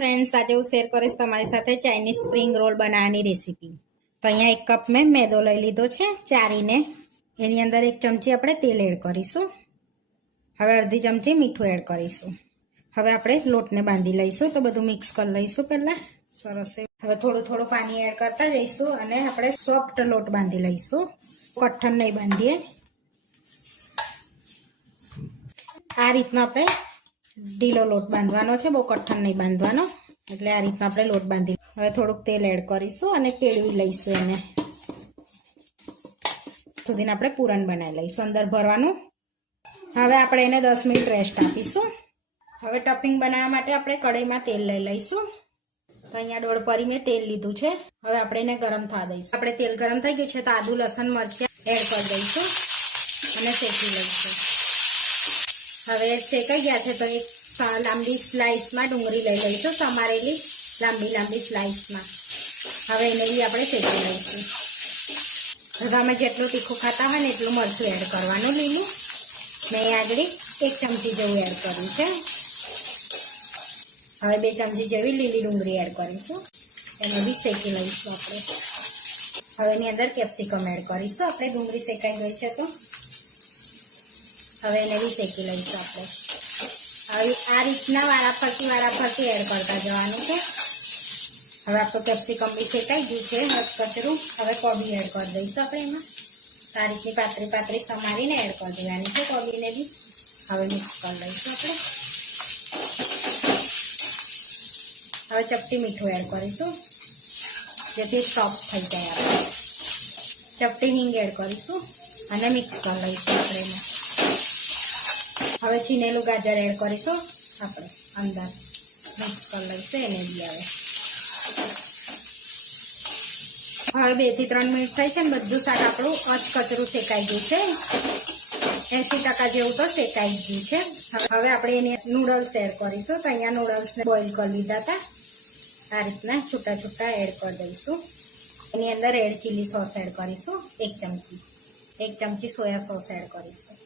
Friends આજે હું share કરીશ તમારી સાથે ચાઇનીઝ સ્પ્રિંગ રોલ બનાવવાની રેસીપી તો અહીંયા એક કપ મેં મેદો લઈ લીધો છે, ચારીને. એની અંદર એક ચમચી આપણે તેલ એડ કરીશું. હવે અડધી ચમચી મીઠું એડ કરીશું. હવે આપણે લોટને બાંધી લઈશું, તો બધું મિક્સ કરી લઈશું પહેલાં. સરસ હવે થોડું થોડું પાણી એડ કરતા જઈશું અને આપણે સોફ્ટ લોટ બાંધી લઈશું. કઠણ નહીં બાંધીએ. આ રીતનો આપણે ઢીલો લોટ બાંધવાનો છે, બહુ કઠણ નહીં બાંધવાનો. એટલે આ રીતનો આપણે લોટ બાંધી હવે થોડુંક તેલ એડ કરીશું અને કેળવી લઈશું એને. સુધીને આપણે પૂરણ બનાવી લઈશું, અંદર ભરવાનું. હવે આપણે એને દસ મિનિટ રેસ્ટ આપીશું. હવે ટપિંગ બનાવવા માટે આપણે કઢાઈમાં તેલ લઈ લઈશું. તો અહીંયા દોઢ પરી મેં તેલ લીધું છે. હવે આપણે એને ગરમ થવા દઈશું. આપણે તેલ ગરમ થઈ ગયું છે, તો આદુ, લસણ, મરચી એડ કરી દઈશું અને શેકી લઈશું. હવે શેકાઈ ગયા છે? તો એક લાંબી સ્લાઇસમાં ડુંગળી લઈ લઈશું સમારેલી લાંબી લાંબી સ્લાઇસમાં. હવે એને બી આપણે શેકી લઈશું. હવે તમે જેટલું તીખું ખાતા હોય ને એટલું મરચું એડ કરવાનું લીલું મેં આગળ એક ચમચી જેવું એડ કર્યું છે. હવે બે ચમચી જેવી લીલી ડુંગળી એડ કરીશું. એને બી શેકી લઈશું આપણે. હવે એની અંદર કેપ્સિકમ એડ કરીશું. આપણે ડુંગળી શેકાઈ ગઈ છે તો. હવે એને બી શેકી લઈશું આપણે. હવે આ રીતના વારા ફરતી વારા ફરતી એડ કરતા જવાનું છે. હવે આપણું કેપ્સિકમ બી શેકાઈ ગયું છે કચરું. હવે કોબી એડ કરી દઈશું આપણે એમાં. આ રીતની પાતળી પાતળી સમારીને એડ કરી દેવાની છે કોબીને બી. હવે મિક્સ કરી લઈશું આપણે. હવે ચપટી મીઠું એડ કરીશું. જેથી સોફ્ટ થઈ જાય આપણે. ચપટી હિંગ એડ કરીશું. અને મિક્સ કરી લઈશું આપણે એને હવે છીનેલું ગાજર એડ કરીશું. આપણે અંદર મિક્સ કરી લઈશું એને બી હવે હવે બેથી ત્રણ મિનિટ થઈ છે ને બધું શાક આપણું અચકચરું શેકાઈ ગયું છે. એસી ટકા જેવું તો શેકાઈ ગયું છે. હવે આપણે એને નૂડલ્સ એડ કરીશું. તો અહીંયા નૂડલ્સને બોઇલ કરી લીધા હતા. આ રીતના છૂટા છૂટા એડ કરી દઈશું. એની અંદર રેડ ચીલી સોસ એડ કરીશું. એક ચમચી. એક ચમચી સોયા સોસ એડ કરીશું.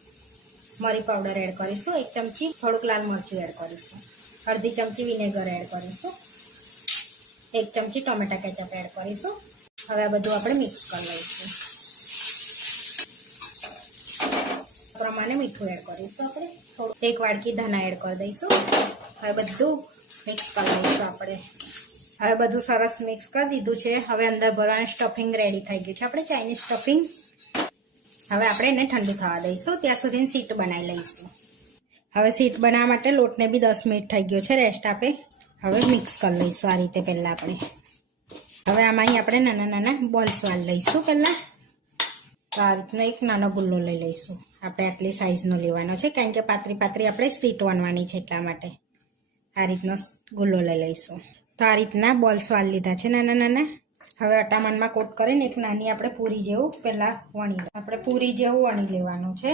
મરી પાવડર એડ કરીશું, એક ચમચી થોડુંક લાલ મરચું એડ કરીશું, અડધી ચમચી વિનેગર એડ કરીશું, એક ચમચી ટોમેટા કેચઅપ એડ કરીશું, હવે આ બધું આપણે મિક્સ કરી લઈશું. પ્રમાણે મીઠું એડ કરીશું આપણે, થોડું, એક વાડકી ધના એડ કરી દઈશું, હવે બધું મિક્સ કરી લઈશું આપણે. હવે બધું સરસ મિક્સ કરી દીધું છે, હવે અંદર ભરવાનું સ્ટફિંગ રેડી થઈ ગયું છે, આપણે ચાઇનીઝ સ્ટફિંગ હવે આપણે એને ઠંડુ થવા દઈશું. ત્યાં સુધી સીટ બનાવી લઈશું. હવે સીટ બનાવવા માટે લોટને બી દસ મિનિટ થઈ ગયો છે. રેસ્ટ આપે. હવે મિક્સ કરી લઈશું આ રીતે પહેલાં આપણે. હવે આમાં આપણે નાના નાના બોલ્સ વાળ લઈશું પહેલાં. તો આ રીતનો એક નાનો ગુલ્લો લઈ લઈશું. આપણે આટલી સાઇઝનો લેવાનો છે, કારણ કે પાતરી પાતરી આપણે સીટ વણવાની છે એટલા માટે. આ રીતનો ગુલ્લો લઈ લઈશું. તો આ રીતના બોલ્સ વાળ લીધા છે નાના નાના. હવે અટામણમાં કોટ કરીને એક નાની આપણે પૂરી જેવું પહેલાં વણી આપણે પૂરી જેવું વણી લેવાનું છે.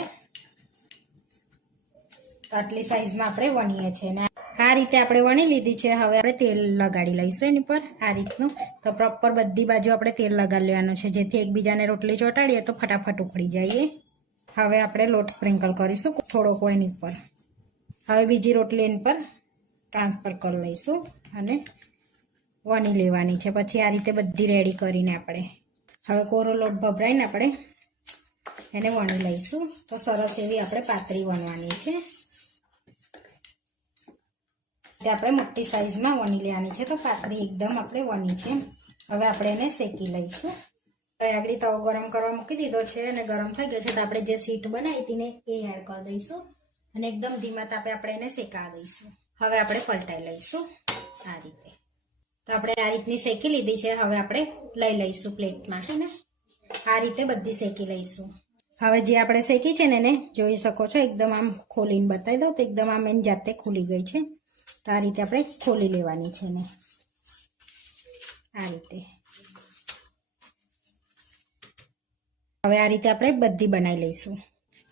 આટલી સાઈઝમાં આપણે વણીએ છીએ ને. આ રીતે આપણે વણી લીધી છે. હવે આપણે તેલ લગાડી લઈશું એની પર આ રીતનું. તો પ્રોપર બધી બાજુ આપણે તેલ લગાડી લેવાનું છે. જેથી એકબીજાને રોટલી ચોંટાડીએ તો ફટાફટ ઉખડી જઈએ. હવે આપણે લોટ સ્પ્રિંકલ કરીશું થોડોક એની પર હવે બીજી રોટલી એની પર ટ્રાન્સફર કરી લઈશું અને વણી લેવાની છે. પછી આ રીતે બધી રેડી કરીને આપણે હવે કોરો લોટ ભભરાઈને આપણે એને વણી લઈશું. તો સરસ એવી આપણે પાતળી વણવાની છે. આપણે મોટી સાઈઝમાં વણી લેવાની છે. તો પાતળી એકદમ આપણે વણી છે. હવે આપણે એને શેકી લઈશું. હવે આગળ તવો ગરમ કરવા મૂકી દીધો છે અને ગરમ થઈ ગયો છે. તો આપણે જે સીટ બનાવી હતી ને એ એડ કરી દઈશું. અને એકદમ ધીમા તાપે આપણે એને શેકા દઈશું. હવે આપણે પલટાઈ લઈશું આ રીતે. તો આપણે આ રીતની શેકી લીધી છે. હવે આપણે લઈ લઈશું પ્લેટમાં. હે ને? આ રીતે બધી શેકી લઈશું. હવે જે આપણે શેકી છે ને એને જોઈ શકો છો એકદમ આમ ખોલીને બતાવી દઉં તો એકદમ આમ એની જાતે ખુલી ગઈ છે. તો આ રીતે આપણે ખોલી લેવાની છે ને આ રીતે. હવે આ રીતે આપણે બધી બનાવી લઈશું.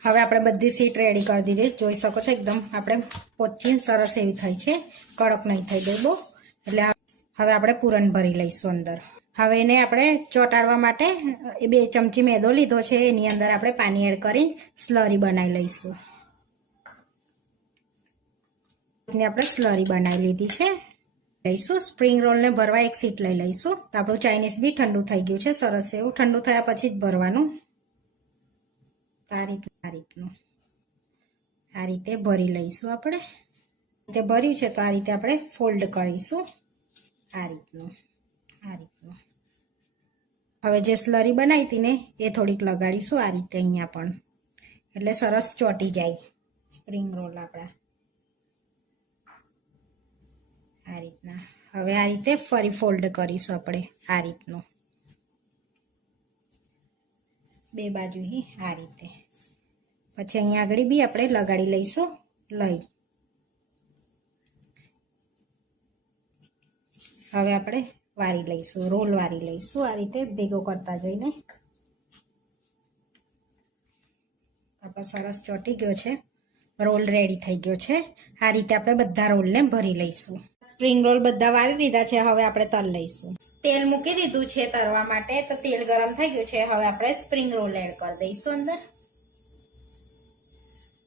હવે આપણે બધી સીટ રેડી કરી દીધી. જોઈ શકો છો એકદમ આપણે પોચી સરસ એવી થઈ છે. કડક નહીં થઈ ગઈ બહુ. એટલે હવે આપણે પૂરણ ભરી લઈશું અંદર. હવે એને આપણે ચોંટાડવા માટે એ બે ચમચી મેદો લીધો છે, એની અંદર આપણે પાણી એડ કરી સ્લરી બનાવી લઈશું. ને આપણે સ્લરી બનાવી લીધી છે. લઈશું સ્પ્રિંગ રોલને ભરવા એક સીટ લઈ લઈશું. તો આપણું ચાઇનીઝ બી ઠંડુ થઈ ગયું છે, સરસ એવું ઠંડુ થયા પછી જ ભરવાનું. આ રીતનું આ રીતનું. આ રીતે ભરી લઈશું આપણે. તે ભર્યું છે તો આ રીતે આપણે ફોલ્ડ કરીશું. આ રીતનું આ રીતનું. હવે જે સ્લરી બનાવી હતી ને, એ થોડીક લગાડીશું આ રીતે અહીંયા પણ. એટલે સરસ ચોંટી જાય સ્પ્રિંગ રોલ આપણા. આ રીતના. હવે આ રીતે ફરી ફોલ્ડ કરીશું આપણે આ રીતનું. બે બાજુ આ રીતે. પછી અહીંયા આગળ બી આપણે લગાડી લઈશું, લઈ. હવે આપણે વારી લઈશું, રોલ વારી લઈશું. આ રીતે ભેગો કરતા જઈને આપણો સરસ ચોટી ગયો છે. રોલ રેડી થઈ ગયો છે. આ રીતે આપણે બધા રોલને ભરી લઈશું. સ્પ્રિંગ રોલ બધા વારી દીધા છે. હવે આપણે તલ લઈશું. તેલ મૂકી દીધું છે તરવા માટે, તો તેલ ગરમ થઈ ગયું છે. હવે આપણે સ્પ્રિંગ રોલ એડ કરી દઈશું અંદર.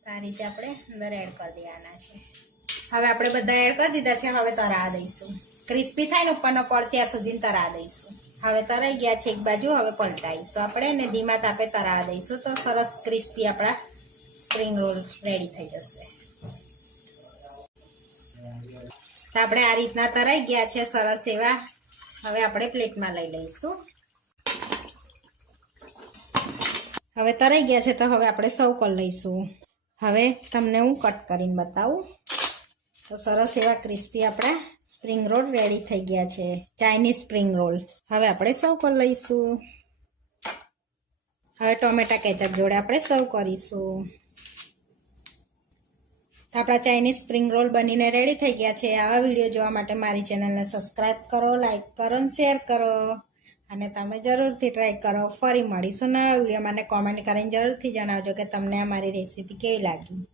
આ રીતે આપણે અંદર એડ કરી દેવાના છે. હવે આપણે બધા એડ કરી દીધા છે. હવે તરા દઈશું. ક્રિસ્પી થાય ને ઉપરનો પડ ત્યાં સુધી તરા દઈશું. હવે તરાઈ ગયા છે એક બાજુ, હવે પલટાવીશું. આપણે ને ધીમા તાપે તરાવા દઈશું તો સરસ ક્રિસ્પી આપણા સ્પ્રિંગ રોલ રેડી થઈ જશે. તો આપણે આ રીતના તરાઈ ગયા છે સરસ એવા. હવે આપણે પ્લેટમાં લઈ લઈશું. હવે તરાઈ ગયા છે તો હવે આપણે સૌ કરી લઈશું. હવે તમને હું કટ કરીને બતાવું. તો સરસ એવા ક્રિસ્પી આપણા સ્પ્રિંગ રોલ રેડી થઈ ગયા છે. ચાઇનીઝ સ્પ્રિંગ રોલ હવે આપણે સર્વ કરી લઈશું. હવે ટોમેટા કેચઅપ જોડે આપણે સર્વ કરીશું. આપણા ચાઇનીઝ સ્પ્રિંગ રોલ બનીને રેડી થઈ ગયા છે. આવા વીડિયો જોવા માટે મારી ચેનલને સબસ્ક્રાઈબ કરો લાઇક કરો અને શેર કરો. અને તમે જરૂરથી ટ્રાય કરો. ફરી મળીશું નવા વીડિયો મને કોમેન્ટ કરીને જરૂરથી જણાવજો કે તમને અમારી રેસીપી કેવી લાગી.